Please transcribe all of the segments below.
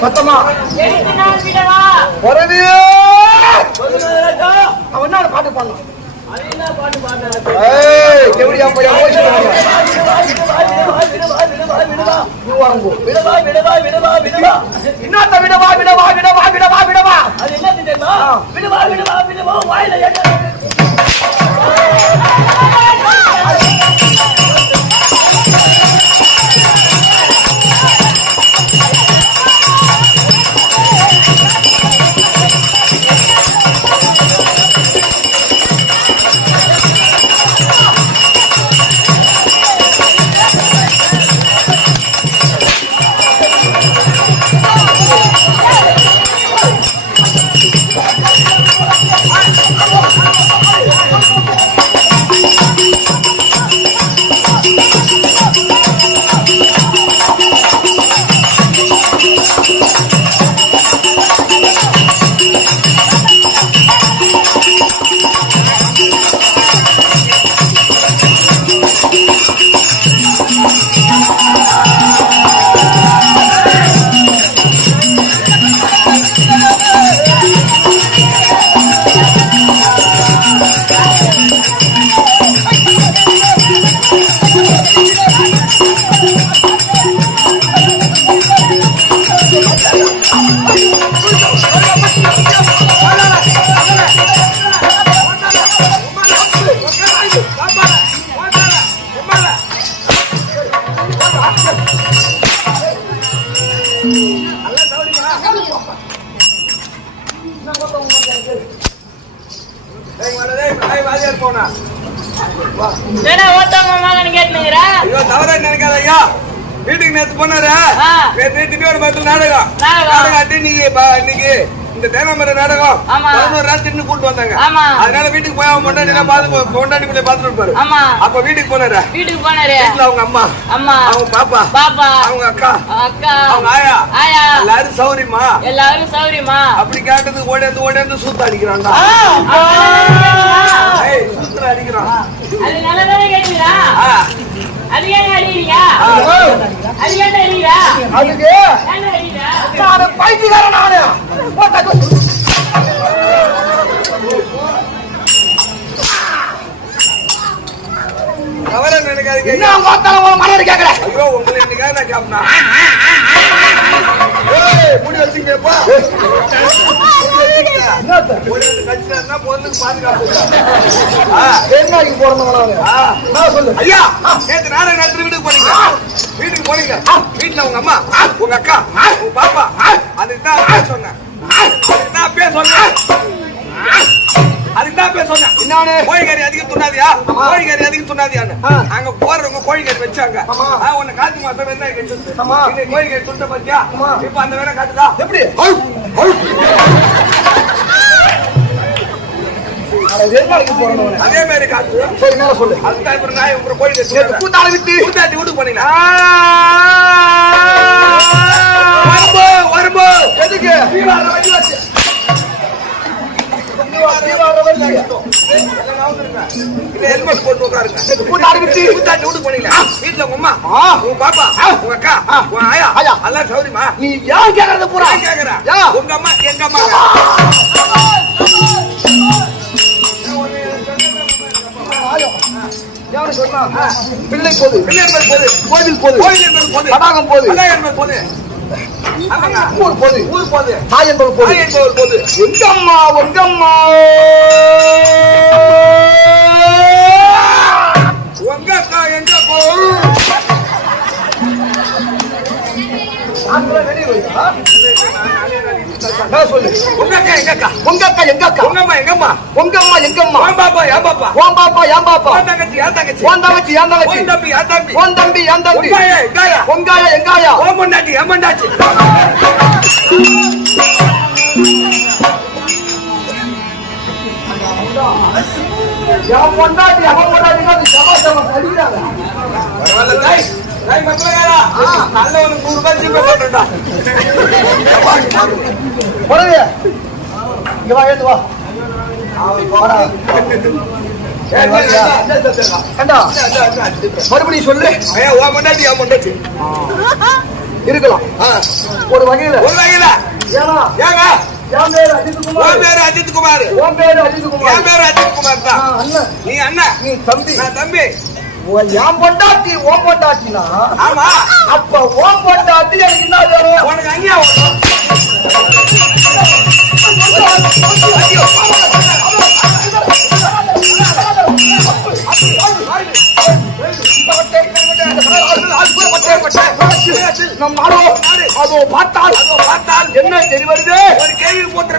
சத்தமா? அவன் என்ன பாட்டு பாடணும். ஏய் எப்படியா போய் இன்னொருத்த விடவா விடவா விடவா விடவா விடவா. அது என்ன தெரியுமா? விடவா விடவா விடவா வாயில என்ன என்ன ஓட்டாம மகன் கேட்டுனுங்கிற ஐயோ தவறா நினைக்காத ஐயா. வீட்டுக்கு நேத்து போனாரு. நேத்து நேத்து ஒரு பத்து நாடகம். நாடகம். ஆட்டி இன்னைக்கு இன்னைக்கு. இந்த தேனாமர நாடகம். பதினோரு நாள் தின்னு கூட்டு வந்தாங்க. அதனால வீட்டுக்கு போய் அவன் பொண்டாட்டி எல்லாம் பார்த்து பொண்டாட்டி பிள்ளை பார்த்துட்டு இருப்பாரு. அப்ப வீட்டுக்கு போனாரு? வீட்டுக்கு போனாரு. வீட்டுல அவங்க அம்மா அம்மா. அவங்க பாப்பா பாப்பா. அவங்க அக்கா அக்கா. அவங்க ஆயா. ஆயா. எல்லாரும் சௌரியமா? எல்லாரும் சௌரியமா? அப்படி கேட்டது ஓடியாந்து ஓடியாந்து சூத்து அடிக்கிறாங்க ஏய் சூத்துல அடிக்கிறான். அது நல்லதானே. அது ஏன் அடிக்கிறீங்க அது ஏன் அடிக்கிறா அதுக்கு நானு பைத்தியக்காரன் நானு. நினைக்காதீங்க என்ன மனது கேட்கல? ஐயோ உங்களை இன்னைக்காக நான் கேப்பனா என்னைக்கு பிறந்தவனால ஆ. நான் சொல்லு. ஐயா நாடகம் நடத்துற வீட்டுக்கு போனீங்க? வீட்டுக்கு போனீங்க. வீட்டுல உங்க அம்மா உங்க அக்கா உங்க பாப்பா. அதுக்கு தான் சொன்னேன். அதுக்கு தான் பேர் சொன்னேன். சொன்னேன் என்னானு? கோழிக்கறி அதிகம் துண்ணாதியா? கோழிக்கறி அதிகம் துண்ணாதியான்னு. அங்க போறவங்க கோழிக்கறி வச்சாங்க. உன்னை காத்து மாசம் என்ன கோழிக்கறி துண்ட பத்தியா. இப்ப அந்த வேலை காட்டுதா? எப்படி? அதே மாதிரி மேல சொல்லு. அதுதான் இப்ப நான் உங்க கோழிக்கறி நேத்து துண்ணாத. கூத்தால விட்டு. கூத்தாட்டி வீட்டுக்கு போனீங்களா? வரும்போ வரும்போ. எதுக்கு? ஹெல்மெட் போட்டு உட்காருங்க. விட்டு கூத்தாட்டி வீட்டுக்கு போனீங்களா? வீட்டுல உங்க அம்மா. உங்க பாப்பா உங்க அக்கா உங்க ஆயா. எல்லாம் சௌரியமா நீ ஏன் கேக்குறது பூரா? ஏன்? உங்க அம்மா எங்க அம்மா? பிள்ளை போது. பிள்ளை போது. கோவில் போது. என்பது போது. போது. போது. ஊர் போது ஊர் போது தாய் என்பது போது என்பவர் போது எங்கம்மா உங்கம்மா? உங்க அக்கா எங்க போ என் பொண்டாட்டி அவன் பொண்டாட்டி தான் அடிக்கிறாங்க பரவாயில்ல தாய் நல்ல ஒரு நூறு ரூபாய் ஜிபே போட்டுடா உடனே இங்க வா ஏத்து வா. மறுபடியும் சொல்லு. என் பொண்டாட்டி. இருக்கலாம். ஒரு வகையில. ஒரு வகையில. ஏன்னா ஏங்க, என் பேரு அஜித் குமார் என் பேரு குமார் தான். நீ அண்ணன். நீ தம்பி. நான் தம்பி. என் பொண்டாட்டி ஓன் பொண்டாட்டினா? ஆமா. அப்ப ஓன் பொண்டாட்டி எனக்கு என்ன வேணும்? உனக்கு அங்கேயா நம் நாடோ அதோ பார்த்தால் அதோ பார்த்தால் என்ன தெரிய வருது ஒரு கேள்வி போட்டுற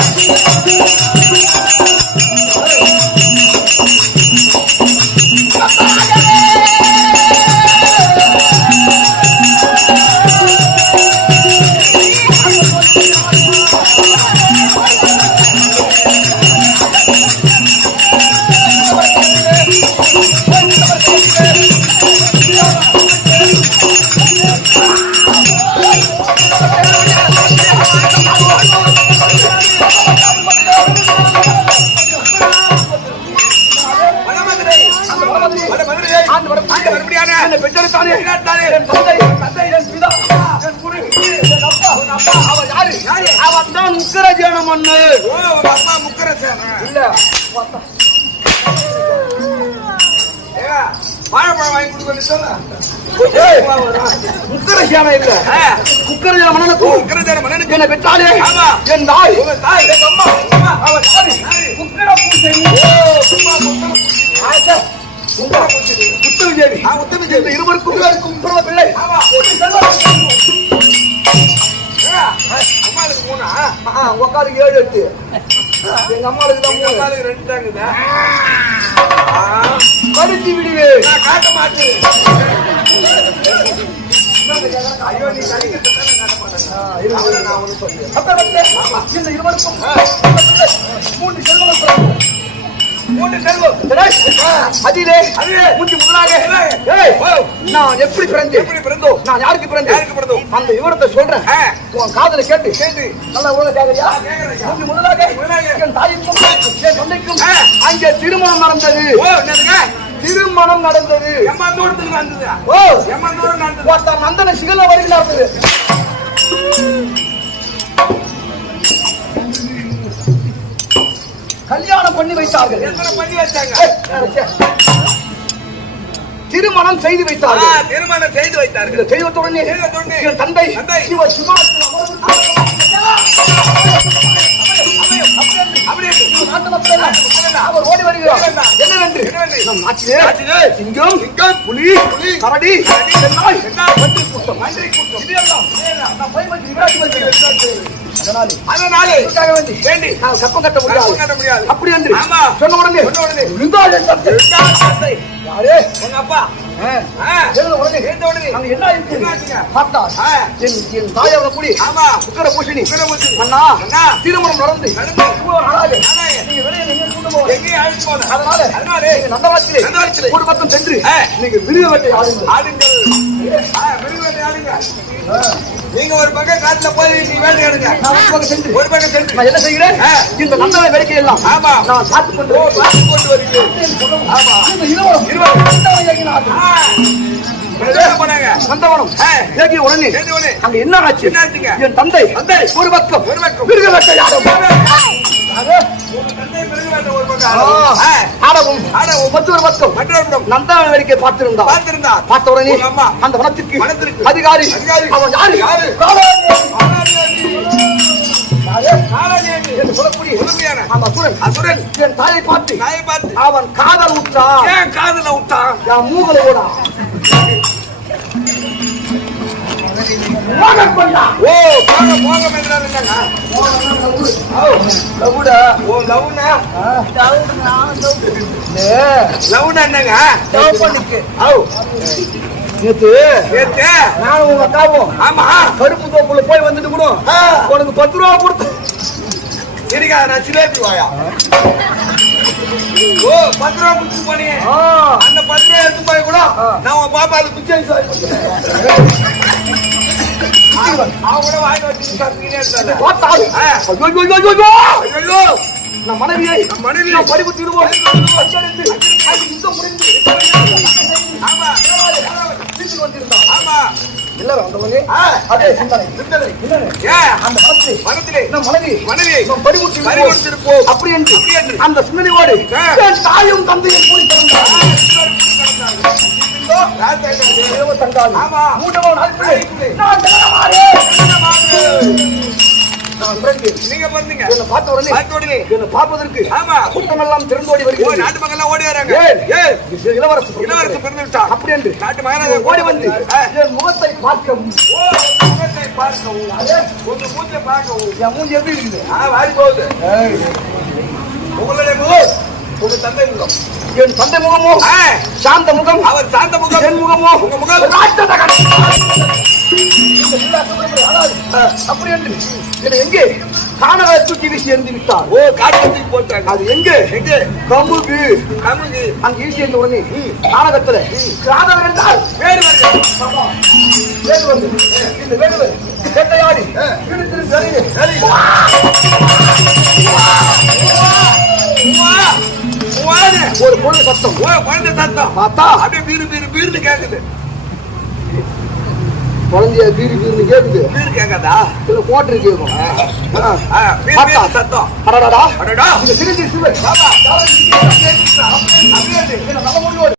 என்னை பெற்றெடுத்தானே என்னாட்டாலே என் தந்தை தந்தை என் பிதா. என் குரு. என் அப்பா உன் அப்பா. அவன் யாரு? யாரு? அவன் தான் உக்கரஜேன மண்ணு. ஓ உங்க அப்பா முக்கர சேனா இல்ல ஏங்க வாழைப்பழம் வாங்கி கொடுக்க சொல்ல இல்ல. முக்கர சேன மன்னனுக்கு என்னை பெற்றாலே ஆமா. என் தாய். உங்க தாய் என் அம்மா யாரு யாரு? உக்கர பூசணி. சும்மா முக்கர ஆச்சா. உத்தரஜேவி ஆ, உத்தமி இந்த இருவருக்கும் பிறந்த பிள்ளை அம்மாளுக்கு மூணா உக்காளுக்கு ஏழு எட்டு. எங்க அம்மாளுக்கு தான் மூணு. அம்மாளுக்கு ரெண்டு தாங்குதா. கருத்தி விடுவே காட்ட மாட்டேன். ஐயோ நீ நான் வந்து இந்த இருவருக்கும் மூன்று செல்வங்கள் மூணு செல்வம். அதிலே மூன்று முதலாக. நான் எப்படி பிறந்தேன்? எப்படி பிறந்தோம்? நான் யாருக்கு பிறந்தேன்? யாருக்கு பிறந்தோம்? அந்த விவரத்தை சொல்றேன். உன் காதல கேட்டு. கேட்டு. நல்லா உள்ள ஐயா. மூன்று முதலாக. என் தாய்க்கும் என் தந்தைக்கும். அங்கே திருமணம் நடந்தது. திருமணம் நடந்தது. எம்மா தூரத்துக்கு நடந்தது ஓ. எம்மா தூரம் நடந்தது நந்தன சிகல வரைக்கும் நடந்தது. கல்யாணம் பண்ணி வைத்தார்கள். பண்ணி சே. திருமணம் செய்து வைத்தார்கள். திருமணம் செய்து வைத்தார்கள். தெய்வத்துடனே தந்தை. சிவ மக்கள் அவர் ஓடி வருகிறார். என்னவென்று? நம் நாட்டிலே சிங்கம் சிங்கம், புலி கரடி கரடி, சென்னாய் சென்னாய், மந்திரி கூட்டம் மந்திரி கூட்டம். இதையெல்லாம் நாம் பயன்படுத்தி விராட்டி வருகிறோம். அதனாலே அதனாலே இதற்காக வேண்டி. வேண்டி. நாம் கப்பம் கட்ட முடியாது. முடியாது. அப்படி என்று ஆமா. சொன்ன உடனே. சொன்ன உடனே. தந்தை, யாரே? உங்க அப்பா. என்ன ஆ. என் என் தாயார கூடி உக்கர பூஷணி. அண்ணா. திருமணம் நடந்து. அதனால நந்தவாத்திலே. ஒரு பக்கம் சென்று. நீங்க விருது வேட்டை ஆடுங்கள். நீங்க ஒரு பக்கம் காட்டுல போய் நீ வேட்டை எடுங்க நான் ஒரு பக்கம் சென்று ஒரு பக்கம் சென்று. நான் என்ன செய்கிறேன். இந்த நந்தன வேடிக்கை எல்லாம் ஆமா. நான் பார்த்து கொண்டு பார்த்து கொண்டு வருகிறேன். ஆமா. இருவரும் இருவரும். உடனே. அங்க என்ன ஆச்சு? என்ன ஆச்சுங்க? என் தந்தை. தந்தை. ஒரு பக்கம். ஒரு பக்கம். மிருகவேட்டை பார்த்த உடனே. அந்த வனத்திற்கு. அதிகாரி. அதிகாரி. அவன் யாரு? யாரு? என்று சொல்லக்கூடிய உண்மையான அந்த அசுரன். அசுரன். என் தாயை பார்த்து பார்த்து. அவன் காதல் விட்டான் ஏன் காதுல விட்டான் என் மூகலை ஓடா. மோகன் பண்ணான். ஓ போக போக என்றால் என்னங்க லவுடா. ஓ லவ்னா? ஏ, லவ்னா என்னங்க? லவ் பண்ணிக்கு. ஆவ் நேத்து நேத்து? நானும் உங்க அக்காவும் ஆமா. கருப்பு தோப்புல போய் வந்துட்டு கூட உனக்கு பத்து ரூபா கொடுத்து. இருக்கா நான் சிலேபி வாயா. ஓ பத்து ரூபா குடிச்சு போனீங்க. அந்த பத்து ரூபா எடுத்து போய் கூட நான் உன் பாப்பா அது குச்சி அவன் கூட வாங்கி வச்சு சாப்பிட்டீங்கன்னே இருந்தால. பார்த்தால் ஆ. ஐயோ, ஐயோ, ஐயோ, ஐயோ. ஐயோ. நம் மனைவியை நம் மனைவி. நாம் படிப்பு திருவோம் வீட்டுக்கு வந்திருந்தான் ஆமா. எல்லாரும் வந்தவனே. அதே சிந்தனை. சிந்தனை. அந்த மனத்திலே மனத்திலே நம் மனைவி மனைவி நாம் படிப்பு பறி கொடுத்திருப்போம். அப்படி என்று. அந்த சிந்தனையோடு தாயும் தந்தையும் கூடி பிறந்தார். அழைப்பிலே அழைப்பிலே. நான். நீங்க பிறந்தீங்க. என்னை பார்த்த உடனே பார்த்த உடனே என்னை பார்ப்பதற்கு ஆமா. கூட்டமெல்லாம் திறந்தோடி ஓ வருகிறது. நாட்டு மக்கள் எல்லாம் ஓடி வராங்க. இளவரசு பிறந்து விட்டான் அப்படி என்று நாட்டு மகாராஜா ஓடி வந்து. என் முகத்தை பார்க்கவும் முகத்தை பார்க்கவும். உங்க மூச்சை பார்க்கவும். என் மூஞ்சி எப்படி இருக்குது ஆ வாடி போகுது. உங்களுடைய முகம் உங்க தந்தை முகம். என் தந்தை முகமோ? சாந்த முகம்? அவர் சாந்த முகம். என் முகமோ? உங்க முகம். ராட்சத கண். அப்படி என்று எங்கே காணவ தூக்கி வீசி எறிந்து விட்டார் ஓ காட்டுக்கு போட்டாங்க அது எங்கே எங்க கமுகு கமுகி அங்க வீசி எறிந்த உடனே நாடகத்துல காதவர் என்றால் வேறு வருது வேடுவர் இந்த வேடுவர் வேட்டையாடி இழுத்து வெளியே சரி உவாது. ஒரு பொருள் சத்தம் குழந்தை சத்தம் பார்த்தா அப்படியே பீரு பீரு பீருன்னு கேக்குது குழந்தைய வீடு வீடுன்னு கேட்குது வீடு கேட்காதா இதில் கோட்டை கேட்கும் சத்தம் அடடா அடடா இந்த சிறு சிறு